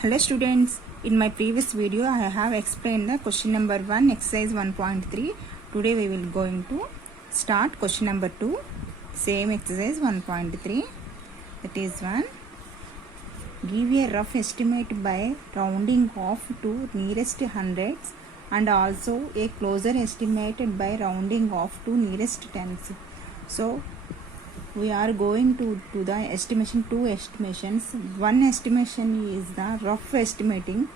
Hello students, in my previous video I have explained the question number 1 exercise 1.3. Today we will going to start question number 2, same exercise 1.3. That is 1. Give a rough estimate by rounding off to nearest hundreds and also a closer estimate by rounding off to nearest tens. So we are going to do the estimation, two estimations. One estimation is the rough estimating,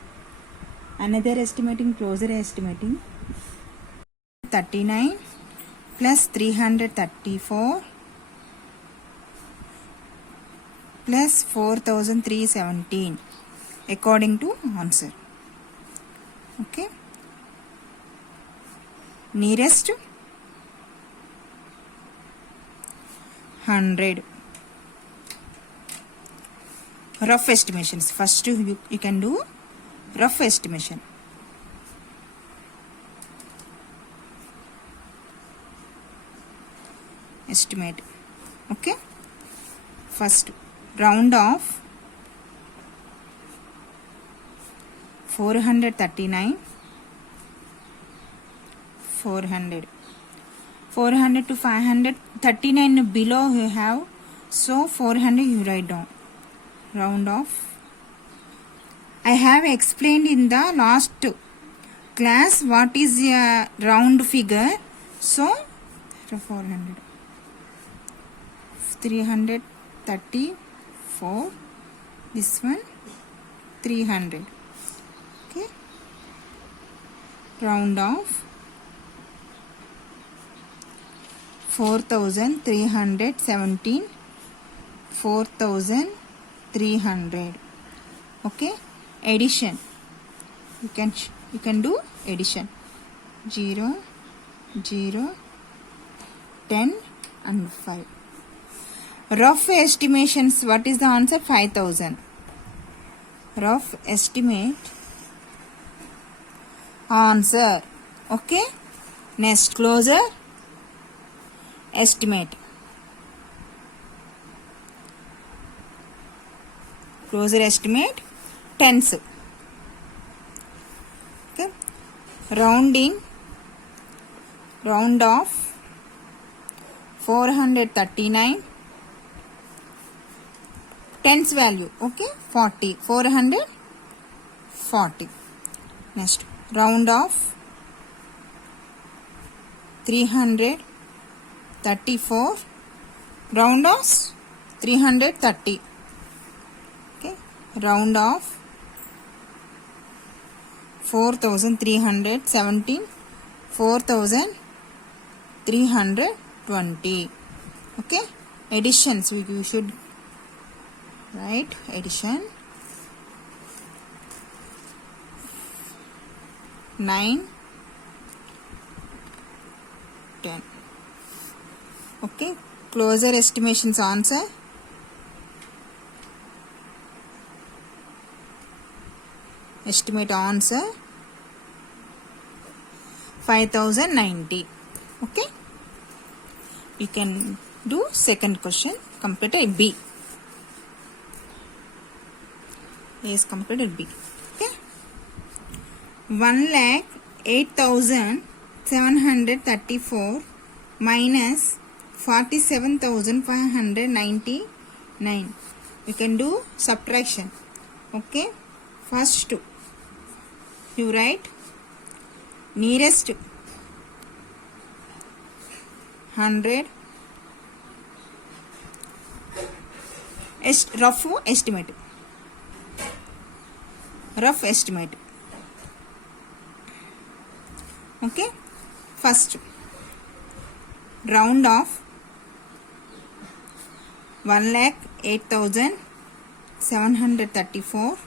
another estimating closer estimating. 39 plus 334 plus 4317 according to answer. Okay, nearest 100. Rough estimations. First you can do rough estimation. Estimate. Okay, first round off 439 400 to 539 below you have, so 400 you write down. Round off. I have explained in the last class what is a round figure. So 400 334, this one 300. Okay, round off 4317 4300. Okay, addition. You can do addition. 0 0 10 and 5. Rough estimations. What is the answer? 5000. Rough estimate answer. Okay, next closer estimate. Closer estimate tens. Okay, rounding, round off 439, tens value. Okay, 40, 440. Next round off 334, round off 330. Okay, round off 4317 4320. Okay, additions you should write addition. 9 10. Okay, closer estimations answer. Estimate answer 5090. Okay, you can do second question. Completed B. Yes, completed B. Okay, 1,08,734 minus 47,599. You can do subtraction. Okay, first you write nearest 100. Rough estimate. Rough estimate. Okay, first round off 1,08,734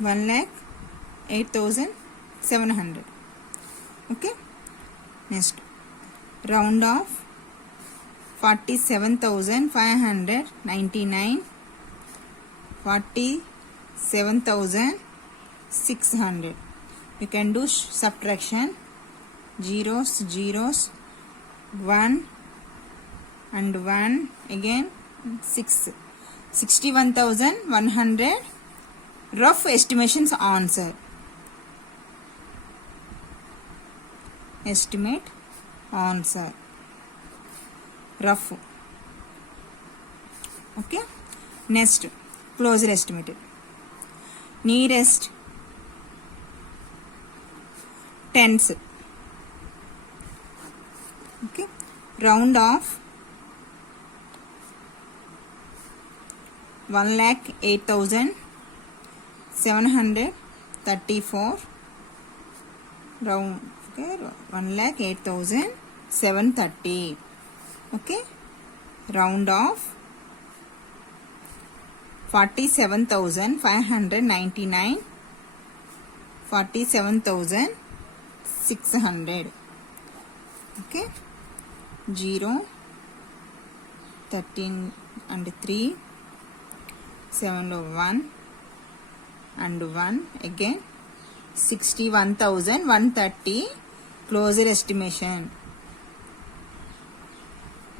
1,08,700. Okay, next round off 47,599 47,600. You can do subtraction. Zeros, 1 and 1 again 6. 61,100 rough estimations answer. Estimate answer rough. Okay, next closer estimated. Nearest tens. Okay, round off 1,08,734 round. Okay, 1,08,730. Okay, round off 47,599, 47,600. Okay, 0, 13 and 3, 7 1 and 1 again 61,130 closer estimation.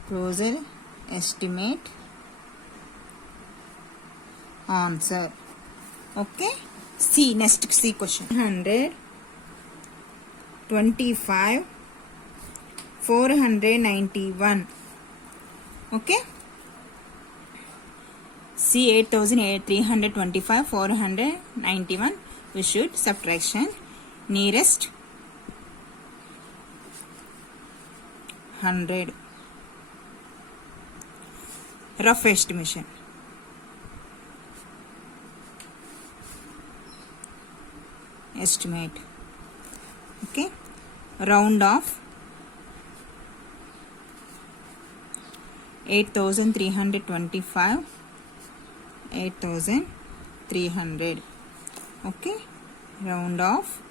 Closer estimate answer. Okay, C, next C question. 125 491. Okay, C 8,325 491. We should subtraction. Nearest 100. Rough estimation. Estimate. Okay, round off 8,325, 8,300. Okay, round off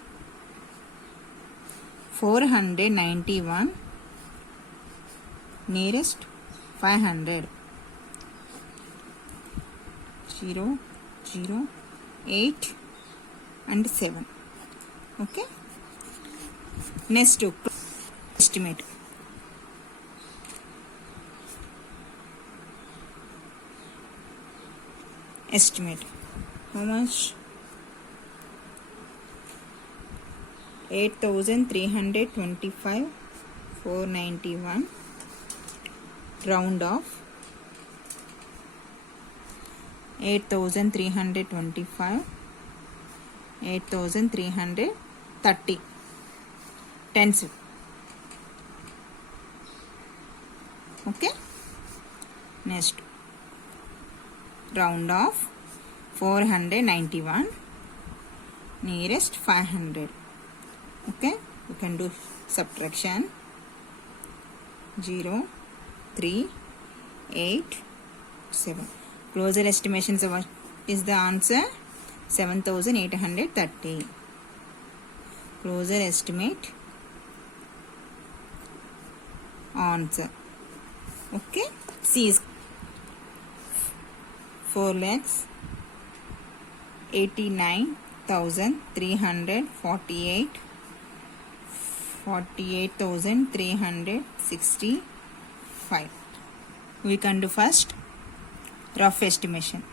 491, nearest 500. 0, 0, 8 and 7. Okay, next estimate. Estimate how much? 8,325 491, round off 8,325, 8,330 tens. Okay, next round off 491, nearest 500. Okay, you can do subtraction. 0, 3, 8, 7. Closer estimations, what is the answer? 7,830. Closer estimate answer. Okay, C is 4,89,348, 48,365. We can do first rough estimation.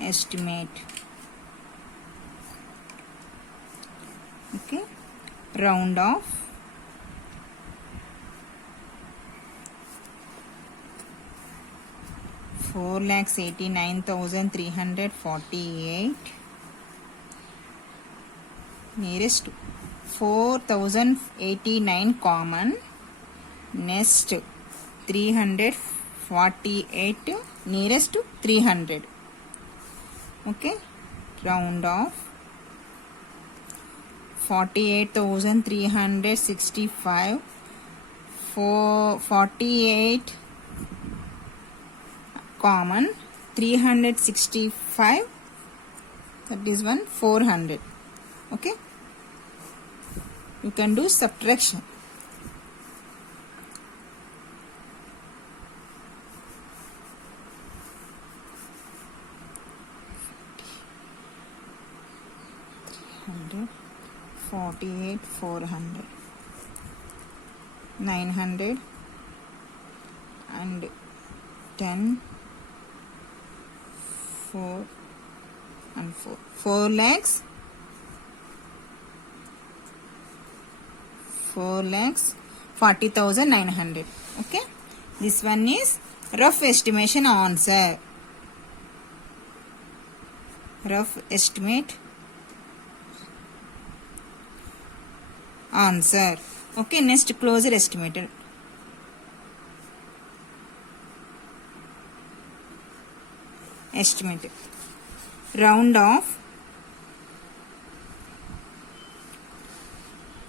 Estimate. Okay, round off 4,89,348, nearest 4,089 common, next 348, nearest to 300. Okay, round off 48,365, 48 common, 365, that is 400. Okay, you can do subtraction. $48,400. 900 and 10, 4 and 4. 4 lakhs 40,900. Okay, this one is rough estimation answer. Rough estimate answer. Okay, next closer estimated. Estimate. Round off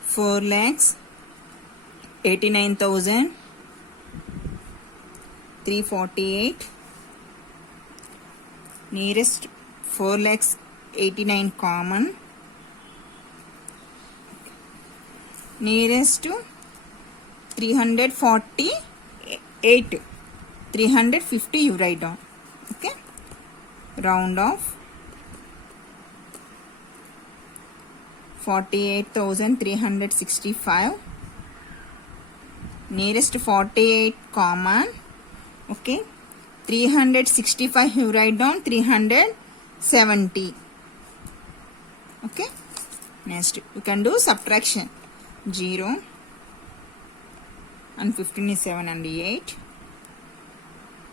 4,89,348. Nearest 4,89,000 common. Nearest to 348. 350 you write down. Okay, round off 48,365. Nearest 48 common. Okay, 365 you write down. 370. Okay, next you can do subtraction. 0 and 15 is 7 and 8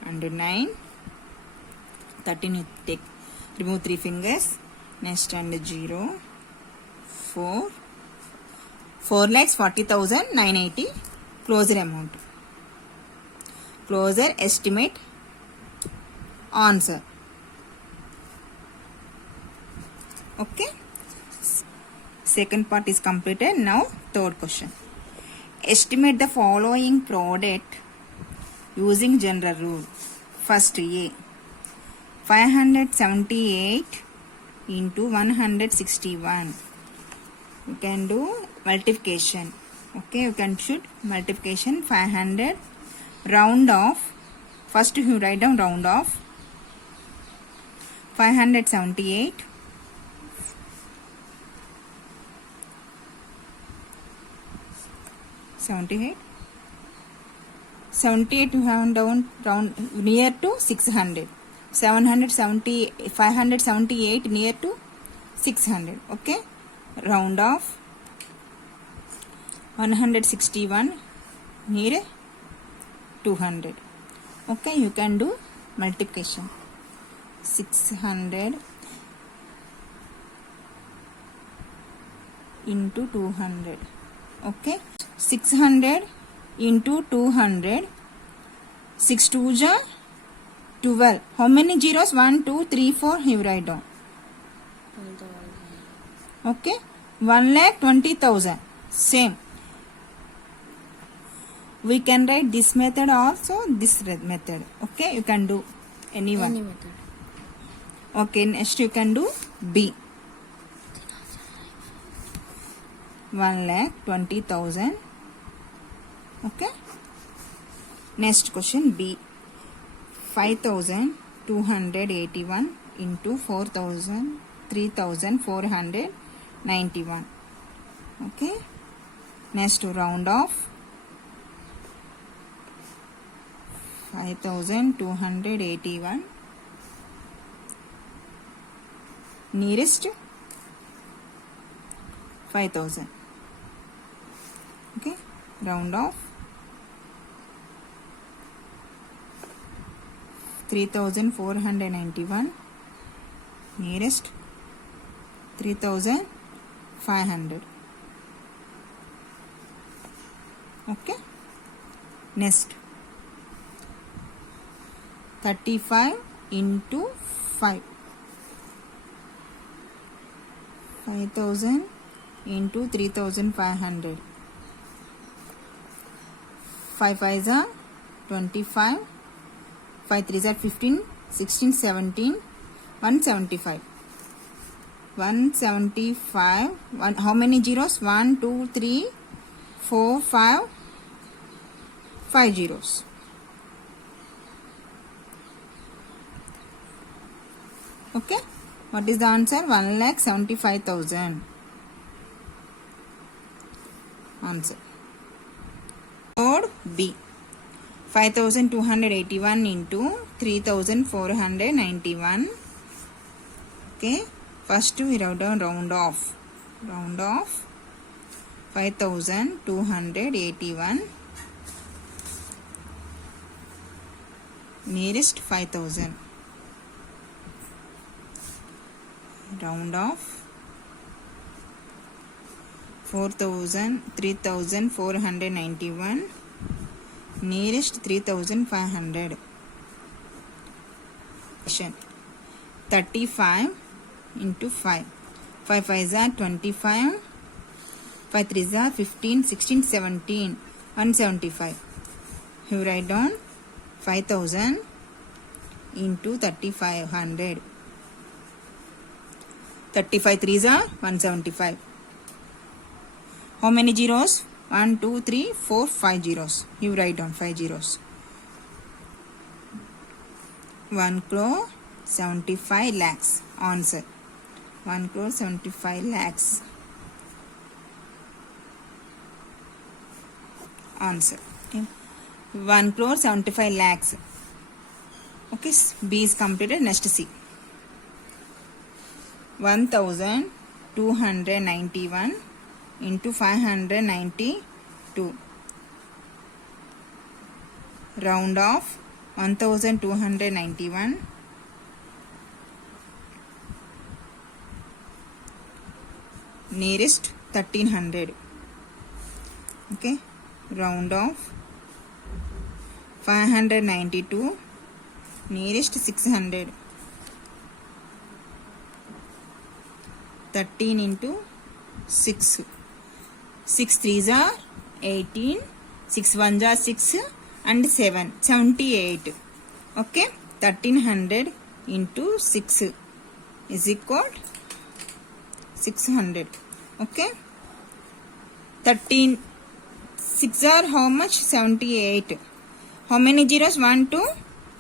and 9. 13 you take, remove 3 fingers. Next and 0, 4 4,40,980. Closer amount. Closer estimate answer. Okay, second part is completed. Now third question. Estimate the following product using general rule. First, A, 578 into 161. You can do multiplication. Okay, you can shoot multiplication. 500 round off. First you write down round off. 578 78 you have down round near to 600. 578 near to 600. Okay, round off 161 near 200. Okay, you can do multiplication. 600 into 200. Okay, 600 into 200. 6 2s are 12. How many zeros? 1 2 3 4 you write down. Okay, 1,20,000. Same. We can write this method also, this method. Okay, you can do any one. Any method. Okay, next you can do B. 1,20,000. Okay, next question B. 5,281 into 4,000, 3,491. Okay, next to round off 5,281 nearest 5,000. Okay, round off 3,491 nearest 3,500. Okay, next 35 into 5. 5,000 into 3,500. 5 5s are 25. 5 3s are 15, 16, 17, 175. 175. How many zeros? 1 2 3 4 5. 5 zeros. Okay, what is the answer? 1,75,000. Answer. Code B. 5281 into 3491. Okay, first we write down round off 5281 nearest 5000, round off 3491 nearest 3500. 35 into 5. 5 5s are 25, 5 3s are 15, 16, 17, 175. You write down 5000 into 3500. 35 3s are 175. How many zeros? 1 2 3 4 5 zeros. You write down 5 zeros. 1 crore 75 lakhs. Answer 1 crore 75 lakhs. Answer. Okay. 1 crore 75 lakhs. Okay, B is completed. Next C. 1291 into 592. Round off 1291 nearest 1300. Okay, round off 592 nearest 600. 13 into 6. 6 3s are 18, 6 1s are 6 and 7, 78. Okay, 1300 into 6 is equal 600. Okay, 13 6 are how much? 78. How many zeros? 1 2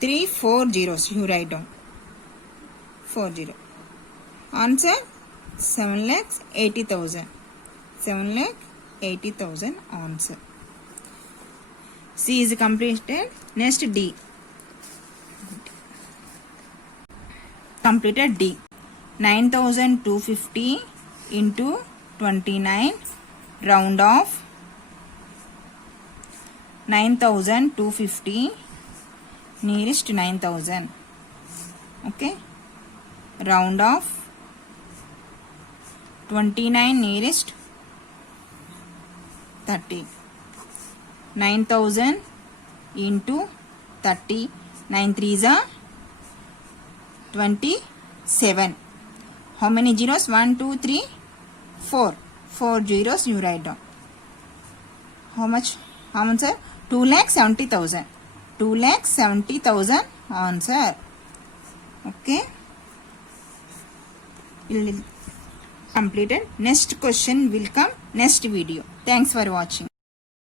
3 4 zeros. You write down 4 0. Answer 7,80,000. 7,80,000 answer. C is completed. Next D. Completed D. 9,250 into 29. Round off 9,250 nearest 9,000. Okay, round off 29 nearest 30. 9,000 into 30. 9 3s are 27. How many zeros? 1 2 3 4. 4 zeros you write down. How much? Answer 2,70,000. 2,70,000 answer. Okay, completed. Next question will come next video. Thanks for watching.